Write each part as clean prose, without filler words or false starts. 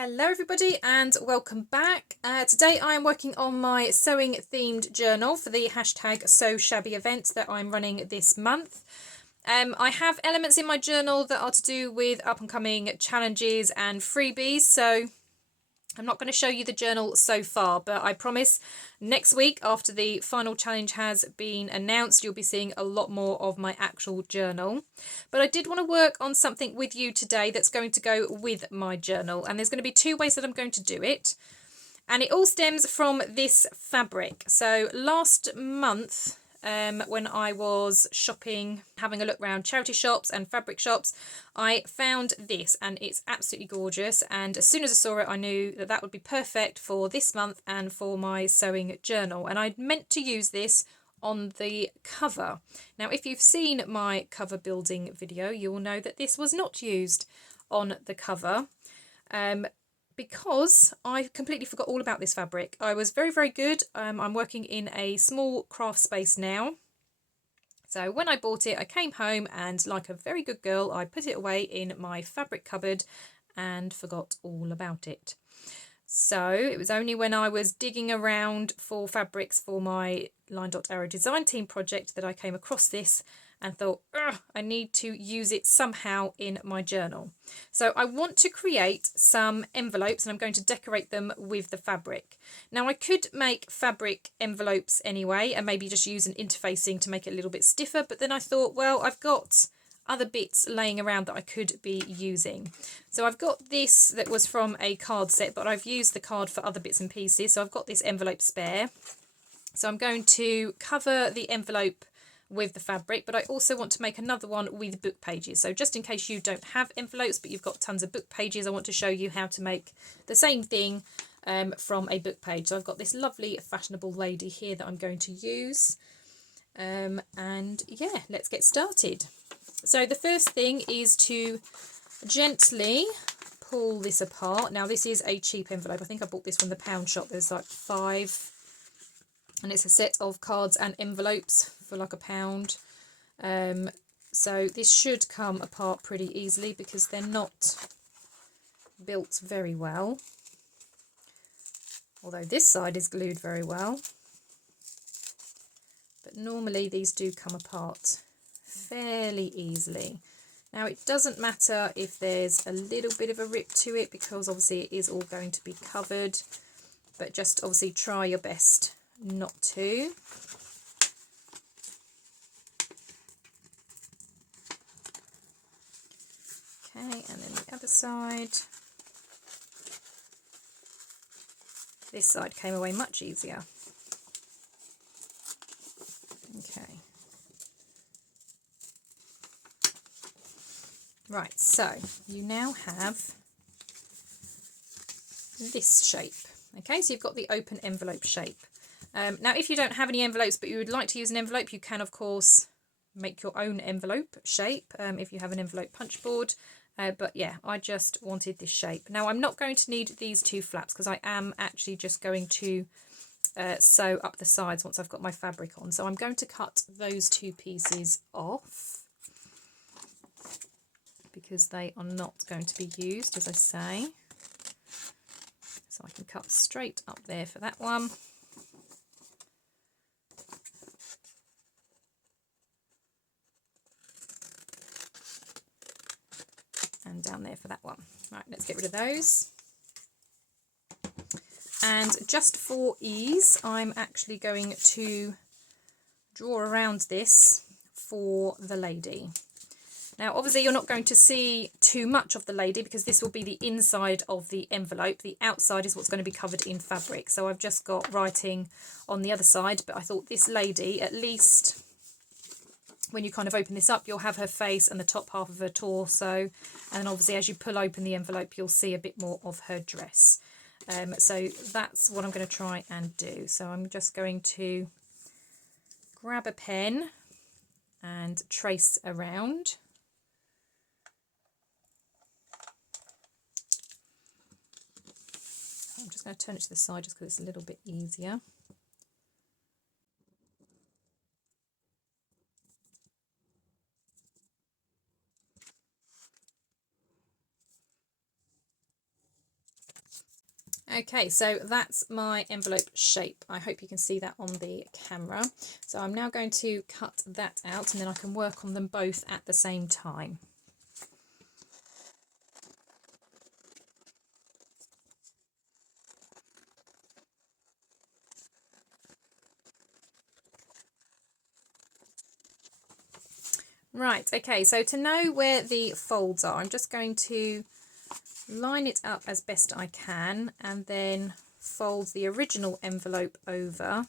Hello everybody and welcome back. Today I am working on my sewing themed journal for the hashtag Sew Shabby event that I'm running this month. I have elements in my journal that are to do with up and coming challenges and freebies, so I'm not going to show you the journal so far, but I promise next week after the final challenge has been announced, you'll be seeing a lot more of my actual journal. But I did want to work on something with you today that's going to go with my journal, and there's going to be two ways that I'm going to do it. And it all stems from this fabric. So last month, when I was shopping, having a look around charity shops and fabric shops, I found this and it's absolutely gorgeous. And as soon as I saw it, I knew that that would be perfect for this month and for my sewing journal. And I meant to use this on the cover. Now, if you've seen my cover building video, you will know that this was not used on the cover. Because I completely forgot all about this fabric. I was very, very good. I'm working in a small craft space now. So when I bought it, I came home and like a very good girl, I put it away in my fabric cupboard and forgot all about it. So it was only when I was digging around for fabrics for my Line.Arrow design team project that I came across this and thought, I need to use it somehow in my journal. So I want to create some envelopes and I'm going to decorate them with the fabric. Now I could make fabric envelopes anyway and maybe just use an interfacing to make it a little bit stiffer, but then I thought, well, I've got other bits laying around that I could be using. So I've got this that was from a card set, but I've used the card for other bits and pieces. So I've got this envelope spare. So I'm going to cover the envelope with the fabric, but I also want to make another one with book pages. So just in case you don't have envelopes, but you've got tons of book pages, I want to show you how to make the same thing from a book page. So I've got this lovely fashionable lady here that I'm going to use. And yeah, let's get started. So the first thing is to gently pull this apart. Now this is a cheap envelope. I think I bought this from the pound shop. There's like 5. And it's a set of cards and envelopes for like £1. So this should come apart pretty easily because they're not built very well. Although this side is glued very well. But normally these do come apart fairly easily. Now it doesn't matter if there's a little bit of a rip to it because obviously it is all going to be covered. But just obviously try your best not to. Okay, and then the other side. This side came away much easier. Okay. Right, so you now have this shape. Okay, so you've got the open envelope shape. Now, if you don't have any envelopes, but you would like to use an envelope, you can, of course, make your own envelope shape if you have an envelope punch board. But yeah, I just wanted this shape. Now, I'm not going to need these 2 flaps because I am actually just going to sew up the sides once I've got my fabric on. So I'm going to cut those 2 pieces off because they are not going to be used, as I say. So I can cut straight up there for that one. And down there for that one. Right, let's get rid of those. And just for ease, I'm actually going to draw around this for the lady. Now, obviously, you're not going to see too much of the lady because this will be the inside of the envelope. The outside is what's going to be covered in fabric. So I've just got writing on the other side, but I thought this lady, at least when you kind of open this up, you'll have her face and the top half of her torso. And then obviously as you pull open the envelope, you'll see a bit more of her dress. So that's what I'm going to try and do. So I'm just going to grab a pen and trace around. I'm just going to turn it to the side just because it's a little bit easier. Okay, so that's my envelope shape. I hope you can see that on the camera. So I'm now going to cut that out and then I can work on them both at the same time. Right, okay, so to know where the folds are, I'm just going to line it up as best I can and then fold the original envelope over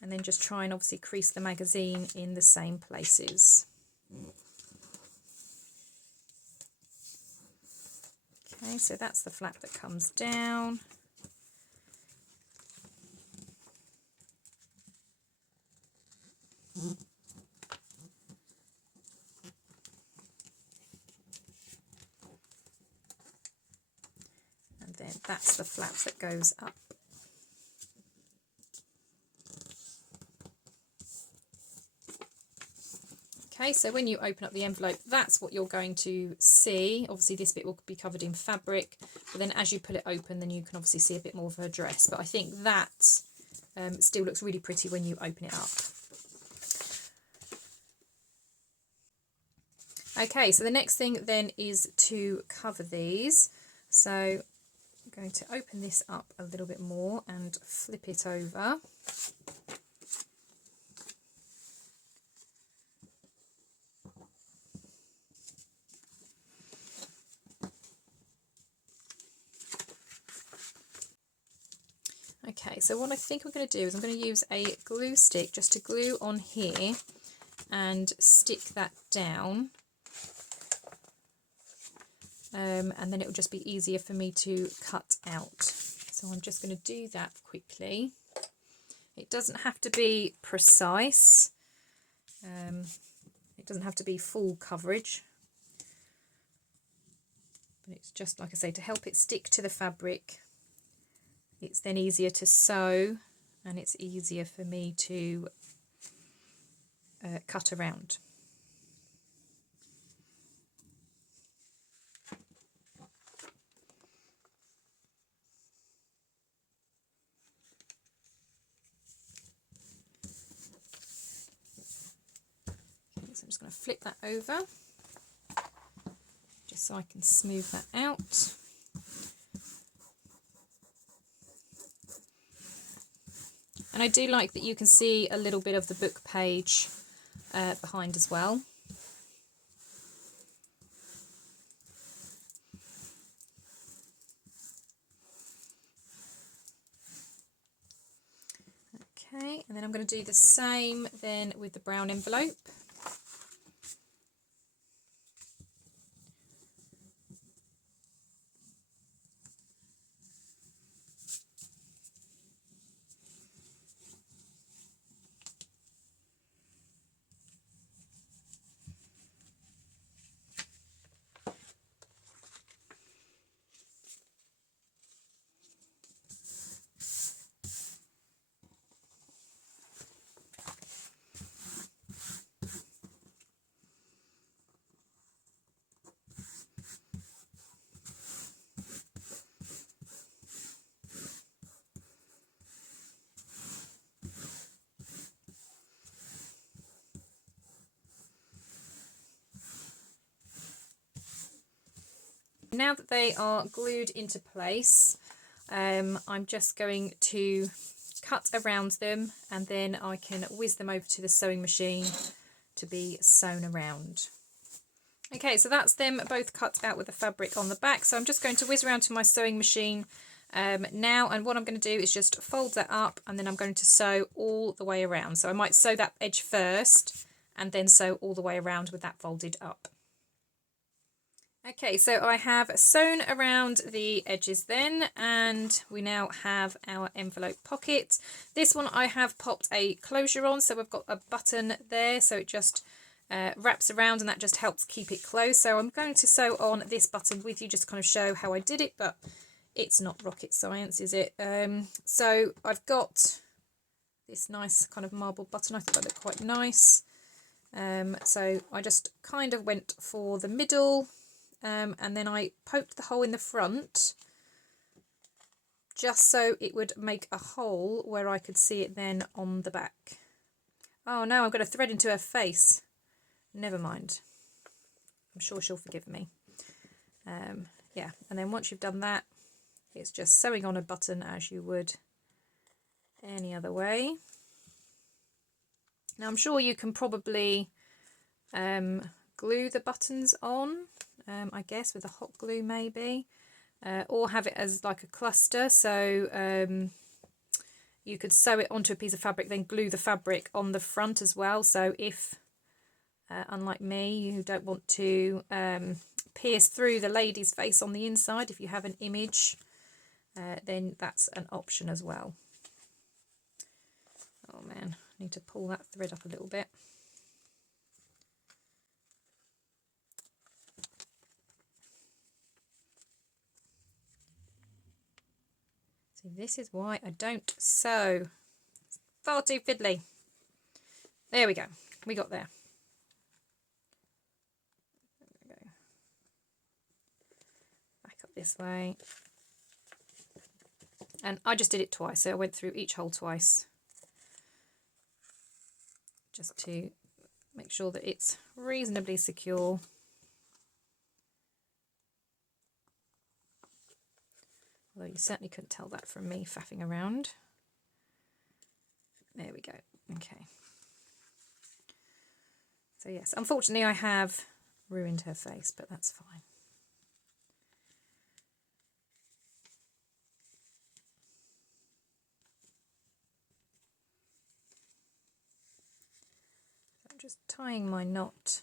and then just try and obviously crease the magazine in the same places. Okay, so that's the flap that comes down. And then that's the flap that goes up. Okay, so when you open up the envelope, that's what you're going to see. Obviously this bit will be covered in fabric, but then as you pull it open, then you can obviously see a bit more of her dress. But I think that still looks really pretty when you open it up. Okay, so the next thing then is to cover these. So I'm going to open this up a little bit more and flip it over. Okay, so what I think I'm going to do is I'm going to use a glue stick just to glue on here and stick that down. And then it will just be easier for me to cut out. So I'm just going to do that quickly. It doesn't have to be precise. It doesn't have to be full coverage. But it's just, like I say, to help it stick to the fabric. It's then easier to sew and it's easier for me to cut around. Okay, so I'm just going to flip that over just so I can smooth that out. And I do like that you can see a little bit of the book page behind as well. Okay, and then I'm going to do the same then with the brown envelope. Now that they are glued into place, I'm just going to cut around them and then I can whiz them over to the sewing machine to be sewn around. Okay, so that's them both cut out with the fabric on the back. So I'm just going to whiz around to my sewing machine now, and what I'm going to do is just fold that up and then I'm going to sew all the way around. So I might sew that edge first and then sew all the way around with that folded up. Okay, so I have sewn around the edges then, and we now have our envelope pocket. This one I have popped a closure on, so we've got a button there, so it just wraps around and that just helps keep it closed. So I'm going to sew on this button with you just to kind of show how I did it, but it's not rocket science, is it? So I've got this nice kind of marble button. I thought that looked quite nice. So I just kind of went for the middle. And then I poked the hole in the front just so it would make a hole where I could see it then on the back. Oh no, I've got a thread into her face. Never mind. I'm sure she'll forgive me. Yeah, and then once you've done that, it's just sewing on a button as you would any other way. Now I'm sure you can probably glue the buttons on, I guess with a hot glue maybe, or have it as like a cluster, so you could sew it onto a piece of fabric, then glue the fabric on the front as well. So if, unlike me, you don't want to pierce through the lady's face on the inside, if you have an image, then that's an option as well. Oh man, I need to pull that thread up a little bit. See, this is why I don't sew. It's far too fiddly. There we go. We got there. There we go. Back up this way. And I just did it twice, so I went through each hole twice, just to make sure that it's reasonably secure. Although you certainly couldn't tell that from me faffing around. There we go. Okay. So yes, unfortunately I have ruined her face, but that's fine. I'm just tying my knot,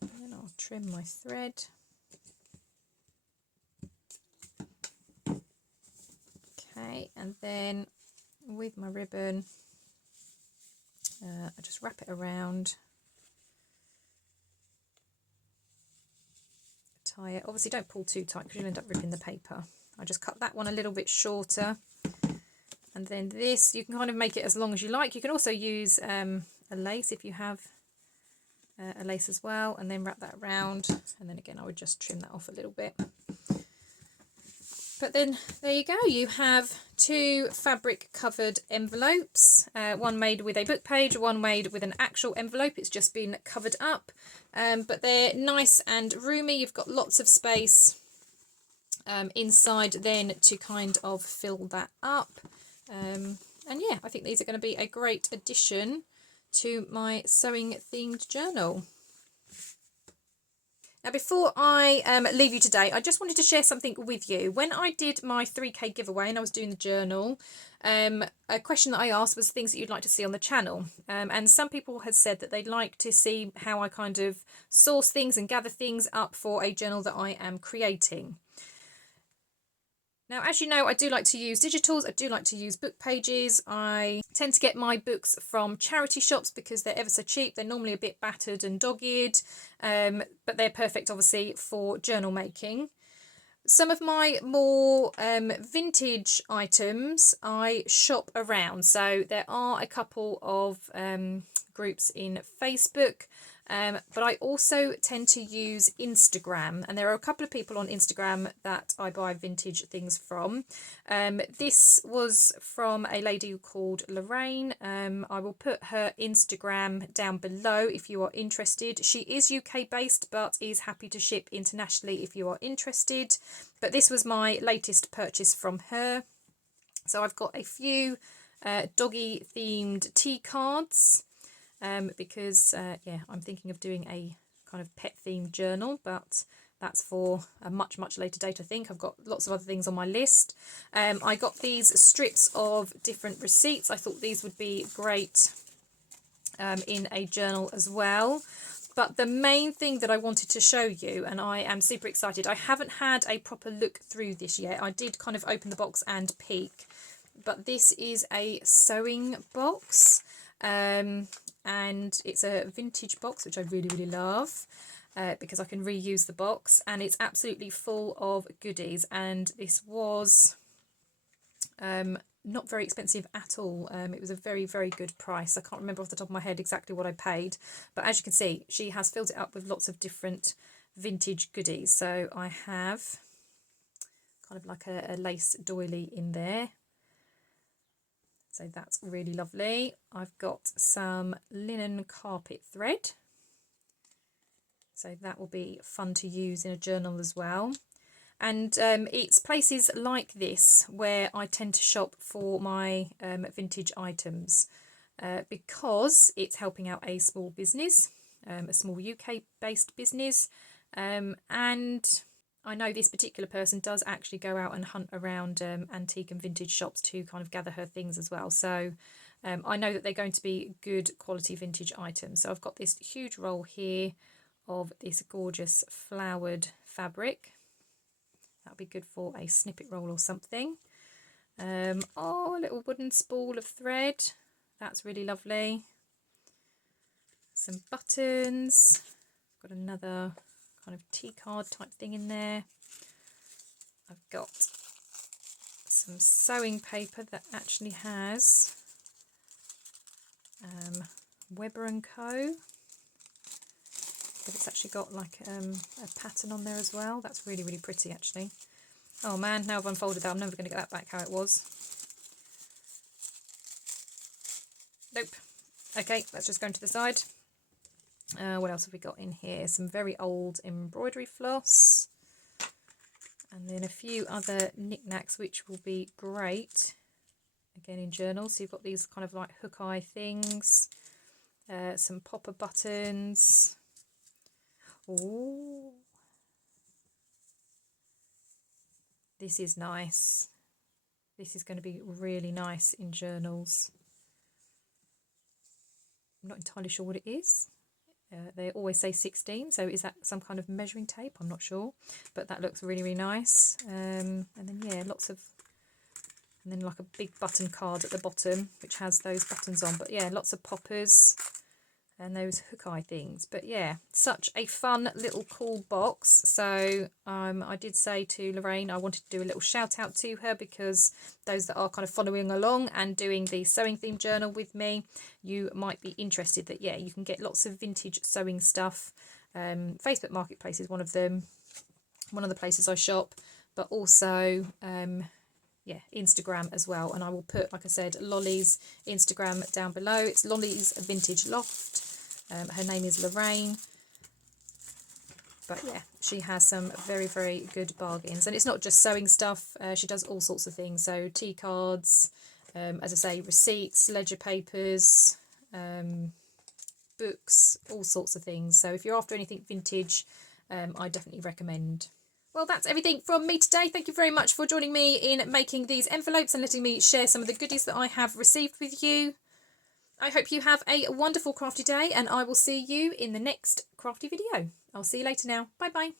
and then I'll trim my thread. Okay, and then with my ribbon, I just wrap it around, tie it. Obviously don't pull too tight because you'll end up ripping the paper. I just cut that one a little bit shorter, and then this, you can kind of make it as long as you like. You can also use a lace if you have a lace as well, and then wrap that around, and then again I would just trim that off a little bit. But then there you go, you have two fabric covered envelopes, one made with a book page, one made with an actual envelope. It's just been covered up, but they're nice and roomy. You've got lots of space inside then to kind of fill that up. And yeah, I think these are going to be a great addition to my sewing themed journal. Now, before I leave you today, I just wanted to share something with you. When I did my 3K giveaway and I was doing the journal, a question that I asked was things that you'd like to see on the channel. And some people had said that they'd like to see how I kind of source things and gather things up for a journal that I am creating. Now, as you know, I do like to use digitals. I do like to use book pages. I tend to get my books from charity shops because they're ever so cheap. They're normally a bit battered and dog-eared, but they're perfect, obviously, for journal making. Some of my more vintage items I shop around. So there are a couple of groups in Facebook, but I also tend to use Instagram, and there are a couple of people on Instagram that I buy vintage things from. This was from a lady called Lorraine. I will put her Instagram down below if you are interested. She is UK based but is happy to ship internationally if you are interested. But this was my latest purchase from her. So I've got a few doggy themed tea cards. Because yeah, I'm thinking of doing a kind of pet themed journal, but that's for a much later date. I think I've got lots of other things on my list. I got these strips of different receipts. I thought these would be great in a journal as well. But the main thing that I wanted to show you, and I am super excited, I haven't had a proper look through this yet. I did kind of open the box and peek, but this is a sewing box. And it's a vintage box, which I really love, because I can reuse the box, and it's absolutely full of goodies. And this was not very expensive at all. It was a very good price. I can't remember off the top of my head exactly what I paid, but as you can see, she has filled it up with lots of different vintage goodies. So I have kind of like a lace doily in there. So that's really lovely. I've got some linen carpet thread. So that will be fun to use in a journal as well. And it's places like this where I tend to shop for my vintage items because it's helping out a small business, a small UK based business. And I know this particular person does actually go out and hunt around antique and vintage shops to kind of gather her things as well. So I know that they're going to be good quality vintage items. So I've got this huge roll here of this gorgeous flowered fabric. That'll be good for a snippet roll or something. Oh, a little wooden spool of thread. That's really lovely. Some buttons. Got another kind of T-card type thing in there. I've got some sewing paper that actually has Weber & Co. But it's actually got like a pattern on there as well. That's really, really pretty actually. Oh man, now I've unfolded that, I'm never going to get that back how it was. Nope. Okay, that's just going to the side. What else have we got in here? Some very old embroidery floss. And then a few other knickknacks which will be great, again, in journals. So you've got these kind of like hook eye things. Some popper buttons. Ooh. This is nice. This is going to be really nice in journals. I'm not entirely sure what it is. They always say 16, so is that some kind of measuring tape? I'm not sure, but that looks really, really nice. And then, yeah, and then like a big button card at the bottom, which has those buttons on. But yeah, lots of poppers and those hook eye things. But yeah, such a fun little cool box. So I did say to Lorraine I wanted to do a little shout out to her, because those that are kind of following along and doing the sewing theme journal with me, you might be interested that, yeah, you can get lots of vintage sewing stuff. Facebook Marketplace is one of them, one of the places I shop, but also yeah, Instagram as well. And I will put, like I said, Lolly's Instagram down below. It's Lolly's Vintage Loft. Her name is Lorraine. But yeah, she has some very, very good bargains. And it's not just sewing stuff. She does all sorts of things. So tea cards, as I say, receipts, ledger papers, books, all sorts of things. So if you're after anything vintage, I definitely recommend. Well, that's everything from me today. Thank you very much for joining me in making these envelopes and letting me share some of the goodies that I have received with you. I hope you have a wonderful crafty day, and I will see you in the next crafty video. I'll see you later now. Bye bye.